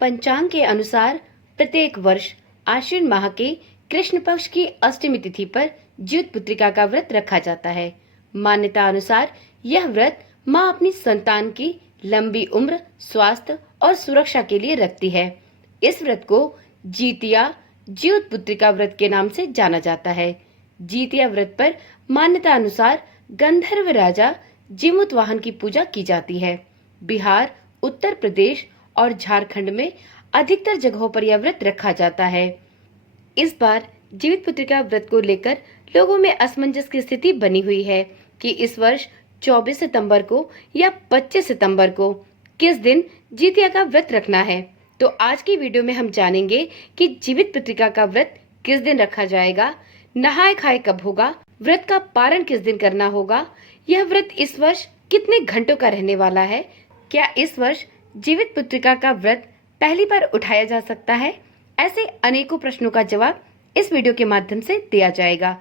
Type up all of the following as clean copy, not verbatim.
पंचांग के अनुसार प्रत्येक वर्ष आश्विन माह के कृष्ण पक्ष की अष्टमी तिथि पर ज्यूत पुत्रिका का व्रत रखा जाता है। मान्यता अनुसार यह व्रत माँ अपनी संतान की लंबी उम्र, स्वास्थ्य और सुरक्षा के लिए रखती है। इस व्रत को जीतिया ज्यूत पुत्रिका व्रत के नाम से जाना जाता है। जीतिया व्रत पर मान्यता अनुसार गंधर्व राजा जिमुतवाहन की पूजा की जाती है। बिहार, उत्तर प्रदेश और झारखंड में अधिकतर जगहों पर यह व्रत रखा जाता है। इस बार जीवित पुत्रिका व्रत को लेकर लोगों में असमंजस की स्थिति बनी हुई है कि इस वर्ष 24 सितंबर को या 25 सितंबर को किस दिन जीतिया का व्रत रखना है। तो आज की वीडियो में हम जानेंगे कि जीवित पुत्रिका का व्रत किस दिन रखा जाएगा, नहाय खाए कब होगा, व्रत का पारण किस दिन करना होगा, यह व्रत इस वर्ष कितने घंटों का रहने वाला है, क्या इस वर्ष जीवित पुत्रिका का व्रत पहली बार उठाया जा सकता है। ऐसे अनेकों प्रश्नों का जवाब इस वीडियो के माध्यम से दिया जाएगा।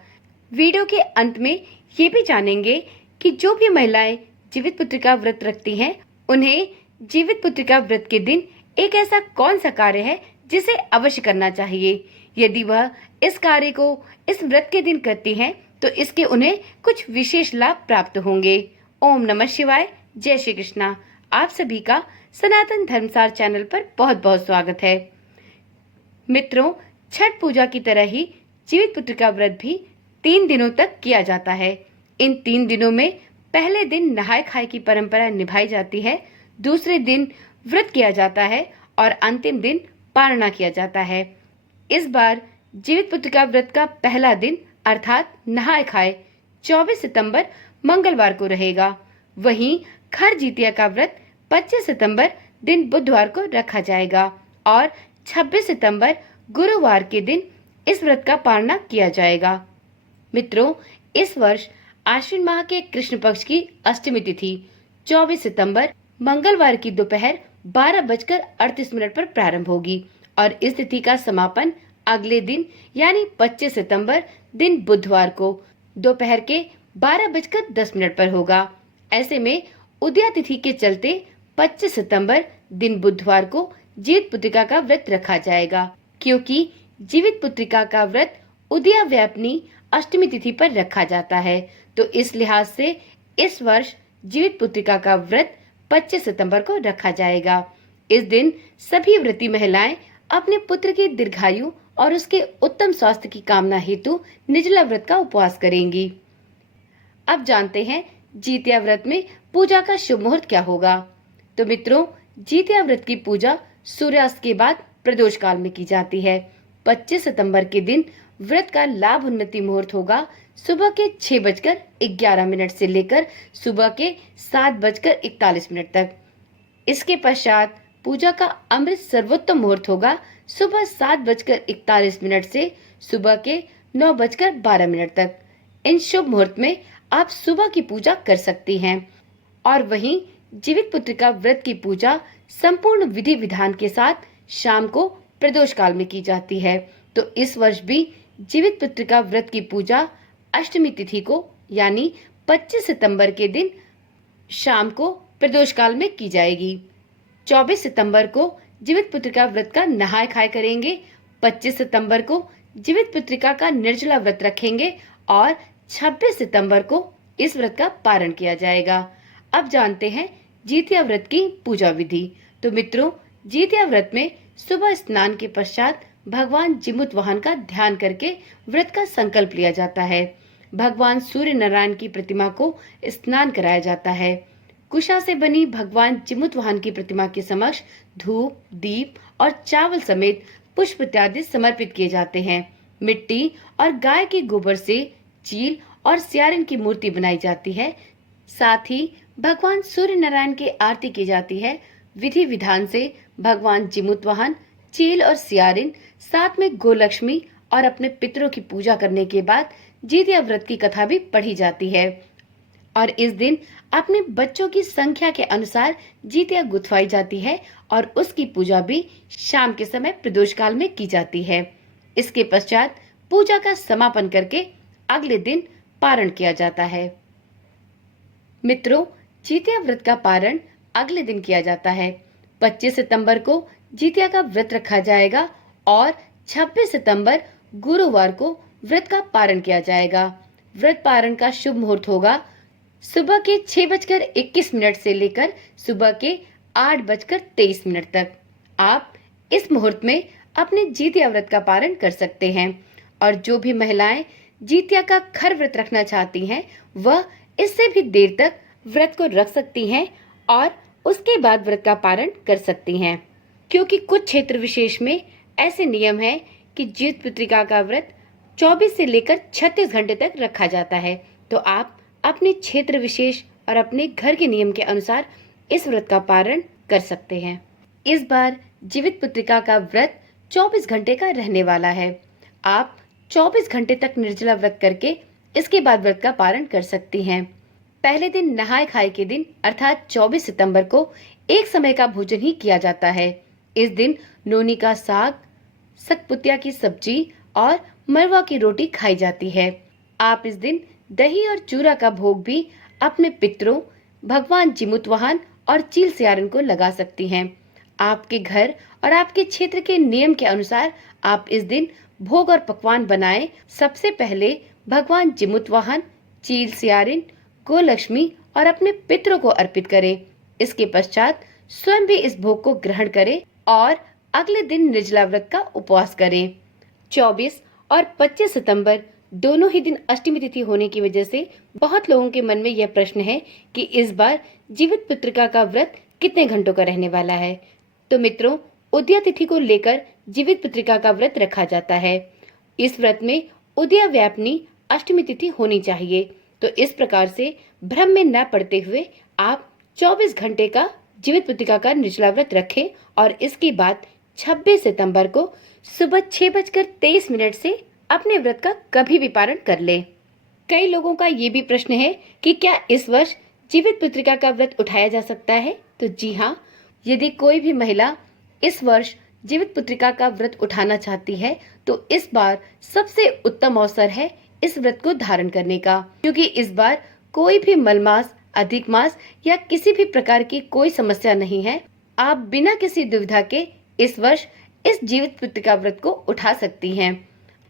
वीडियो के अंत में ये भी जानेंगे कि जो भी महिलाएं जीवित पुत्रिका व्रत रखती हैं, उन्हें जीवित पुत्रिका व्रत के दिन एक ऐसा कौन सा कार्य है जिसे अवश्य करना चाहिए। यदि वह इस कार्य को इस व्रत के दिन करती हैं, तो इसके उन्हें कुछ विशेष लाभ प्राप्त होंगे। ओम नमः शिवाय, जय श्री कृष्णा। आप सभी का सनातन धर्मसार चैनल पर बहुत बहुत स्वागत है। मित्रों, छठ पूजा की तरह ही जीवित पुत्रिका व्रत भी 3 दिनों तक किया जाता है। इन 3 दिनों में पहले दिन नहाय खाए की परंपरा निभाई जाती है, दूसरे दिन व्रत किया जाता है और अंतिम दिन पारणा किया जाता है। इस बार जीवित पुत्रिका व्रत का पहला दिन अर्थात नहाय खाए 24 सितंबर मंगलवार को रहेगा। वहीं खर जीतिया का व्रत 25 सितंबर दिन बुधवार को रखा जाएगा और 26 सितंबर गुरुवार के दिन इस व्रत का पारणा किया जाएगा। मित्रों, इस वर्ष आश्विन माह के कृष्ण पक्ष की अष्टमी तिथि 24 सितंबर मंगलवार की दोपहर 12:38 पर प्रारंभ होगी और इस तिथि का समापन अगले दिन यानी 25 सितंबर दिन बुधवार को दोपहर के 12:10 पर होगा। ऐसे में उदया तिथि के चलते 25 सितंबर दिन बुधवार को जीवित पुत्रिका का व्रत रखा जाएगा, क्योंकि जीवित पुत्रिका का व्रत उदया व्यापनी अष्टमी तिथि पर रखा जाता है। तो इस लिहाज से इस वर्ष जीवित पुत्रिका का व्रत 25 सितंबर को रखा जाएगा। इस दिन सभी व्रती महिलाएं अपने पुत्र की दीर्घायु और उसके उत्तम स्वास्थ्य की कामना हेतु निर्जला व्रत का उपवास करेंगी। अब जानते हैं जीतिया व्रत में पूजा का शुभ मुहूर्त क्या होगा। तो मित्रों, जीतिया व्रत की पूजा सूर्यास्त के बाद प्रदोष काल में की जाती है। 25 सितंबर के दिन व्रत का लाभ उन्नति मुहूर्त होगा सुबह के 6:11 से लेकर सुबह के 7:41 तक। इसके पश्चात पूजा का अमृत सर्वोत्तम मुहूर्त होगा सुबह 7:41 से सुबह के 9:12 तक। इन शुभ मुहूर्त में आप सुबह की पूजा कर सकती हैं। और वहीं जीवित पुत्रिका व्रत की पूजा संपूर्ण विधि विधान के साथ शाम को प्रदोष काल में की जाती है। तो इस वर्ष भी जीवित पुत्रिका व्रत की पूजा अष्टमी तिथि को यानी 25 सितंबर के दिन शाम को प्रदोष काल में की जाएगी। 24 सितंबर को जीवित पुत्रिका व्रत का नहाय खाए करेंगे, 25 सितंबर को जीवित पुत्रिका का निर्जला व्रत रखेंगे और 26 सितंबर को इस व्रत का पारण किया जाएगा। अब जानते हैं जीतिया व्रत की पूजा विधि। तो मित्रों, जीतिया व्रत में सुबह स्नान के पश्चात भगवान जिमुतवाहन का ध्यान करके व्रत का संकल्प लिया जाता है। भगवान सूर्य नारायण की प्रतिमा को स्नान कराया जाता है। कुशा से बनी भगवान जिमुतवाहन की प्रतिमा के समक्ष धूप, दीप और चावल समेत पुष्प इत्यादि समर्पित किए जाते हैं। मिट्टी और गाय के गोबर से चील और सियारिन की मूर्ति बनाई जाती है। साथ ही भगवान सूर्य नारायण की आरती की जाती है। विधि विधान से भगवान जिमुतवाहन, चील और सियारिन, साथ में गोलक्ष्मी और अपने पितरों की पूजा करने के बाद जीतिया व्रत की कथा भी पढ़ी जाती है। और इस दिन अपने बच्चों की संख्या के अनुसार जीतिया गुथवाई जाती है और उसकी पूजा भी शाम के समय प्रदोष काल में की जाती है। इसके पश्चात पूजा का समापन करके अगले दिन पारण किया जाता है। मित्रों, जीतिया व्रत का पारण अगले दिन किया जाता है। 25 सितंबर को जितिया का व्रत रखा जाएगा और 26 सितंबर गुरुवार को व्रत का पारण किया जाएगा। व्रत पारण का शुभ मुहूर्त होगा सुबह के 6:21 से लेकर सुबह के 8:23 तक। आप इस मुहूर्त में अपने जितिया व्रत का पारण कर सकते हैं और जो भी महिलाएं जितिया का खर व्रत रखना चाहती हैं वह इससे भी देर तक व्रत को रख सकती हैं और उसके बाद व्रत का पारण कर सकती हैं, क्योंकि कुछ क्षेत्र विशेष में ऐसे नियम है कि जीवित पुत्रिका का व्रत 24 से लेकर 36 घंटे तक रखा जाता है। तो आप अपने क्षेत्र विशेष और अपने घर के नियम के अनुसार इस व्रत का पारण कर सकते हैं। इस बार जीवित पुत्रिका का व्रत 24 घंटे का रहने वाला है। आप 24 घंटे तक निर्जला व्रत करके इसके बाद व्रत का पारण कर सकती हैं। पहले दिन नहाय खाए के दिन अर्थात 24 सितंबर को एक समय का भोजन ही किया जाता है। इस दिन नोनी का साग, सकपुतिया की सब्जी और मरवा की रोटी खाई जाती है। आप इस दिन दही और चूरा का भोग भी अपने पितरों, भगवान जिमुतवाहन और चील सियारन को लगा सकती हैं। आपके घर और आपके क्षेत्र के नियम के अनुसार आप इस दिन भोग और पकवान बनाएं। सबसे पहले भगवान जिमुतवाहन, चील सियारिन, गोलक्ष्मी और अपने पितरों को अर्पित करें। इसके पश्चात स्वयं भी इस भोग को ग्रहण करें और अगले दिन निर्जला व्रत का उपवास करें। 24 और 25 सितंबर दोनों ही दिन अष्टमी तिथि होने की वजह से बहुत लोगों के मन में यह प्रश्न है कि इस बार जीवित पुत्रिका का व्रत कितने घंटों का रहने वाला है। तो मित्रों, उदया तिथि को लेकर जीवित पुत्रिका का व्रत रखा जाता है। इस व्रत में उदया व्यापनी अष्टमी तिथि होनी चाहिए। तो इस प्रकार से भ्रम में न पड़ते हुए आप 24 घंटे का जीवित पुत्रिका का निर्जला व्रत रखें और इसके बाद 26 सितंबर को सुबह 6:23 से अपने व्रत का कभी भी पारण कर ले। कई लोगों का ये भी प्रश्न है कि क्या इस वर्ष जीवित पुत्रिका का व्रत उठाया जा सकता है। तो जी हाँ, यदि कोई भी महिला इस वर्ष जीवित पुत्रिका का व्रत उठाना चाहती है तो इस बार सबसे उत्तम अवसर है इस व्रत को धारण करने का, क्योंकि इस बार कोई भी मलमास, अधिक मास या किसी भी प्रकार की कोई समस्या नहीं है। आप बिना किसी दुविधा के इस वर्ष इस जीवित पुत्रिका व्रत को उठा सकती हैं।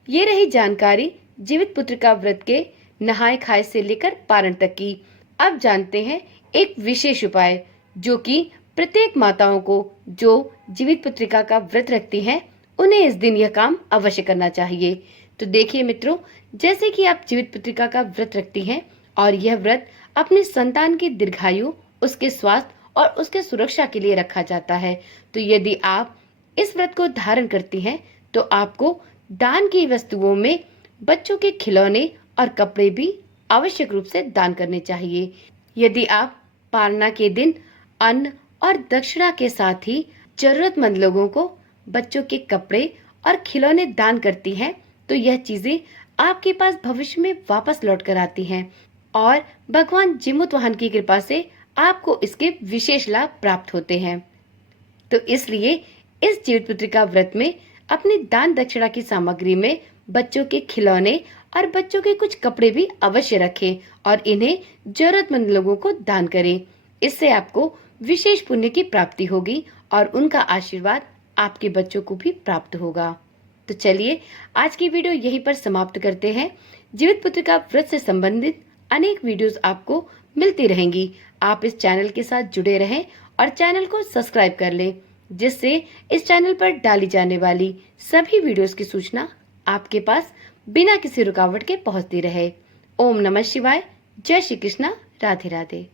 ये रही जानकारी जीवित पुत्रिका व्रत के नहाय खाए से लेकर पारण तक की। अब जानते हैं एक विशेष उपाय जो कि प्रत्येक माताओं को जो जीवित पुत्रिका का व्रत रखती हैं उन्हें इस दिन यह काम अवश्य करना चाहिए। तो देखिए मित्रों, जैसे कि आप जीवित पुत्रिका का व्रत रखती हैं और यह व्रत अपने संतान की दीर्घायु, उसके स्वास्थ्य और उसके सुरक्षा के लिए रखा जाता है। तो यदि आप इस व्रत को धारण करती हैं तो आपको दान की वस्तुओं में बच्चों के खिलौने और कपड़े भी आवश्यक रूप से दान करने चाहिए। यदि आप पारणा के दिन अन्न और दक्षिणा के साथ ही जरूरतमंद लोगों को बच्चों के कपड़े और खिलौने दान करती हैं तो यह चीजें आपके पास भविष्य में वापस लौट कर आती हैं और भगवान जिमुतवाहन की कृपा से आपको इसके विशेष लाभ प्राप्त होते हैं। तो इसलिए इस जीवित पुत्रिका व्रत में अपनी दान दक्षिणा की सामग्री में बच्चों के खिलौने और बच्चों के कुछ कपड़े भी अवश्य रखें और इन्हें जरूरतमंद लोगों को दान करें। इससे आपको विशेष पुण्य की प्राप्ति होगी और उनका आशीर्वाद आपके बच्चों को भी प्राप्त होगा। तो चलिए आज की वीडियो यहीं पर समाप्त करते हैं। जीवित पुत्रिका व्रत से संबंधित अनेक वीडियोस आपको मिलती रहेंगी। आप इस चैनल के साथ जुड़े रहें और चैनल को सब्सक्राइब कर लें, जिससे इस चैनल पर डाली जाने वाली सभी वीडियोस की सूचना आपके पास बिना किसी रुकावट के पहुंचती रहे। ओम नमः शिवाय। जय श्री कृष्णा। राधे राधे।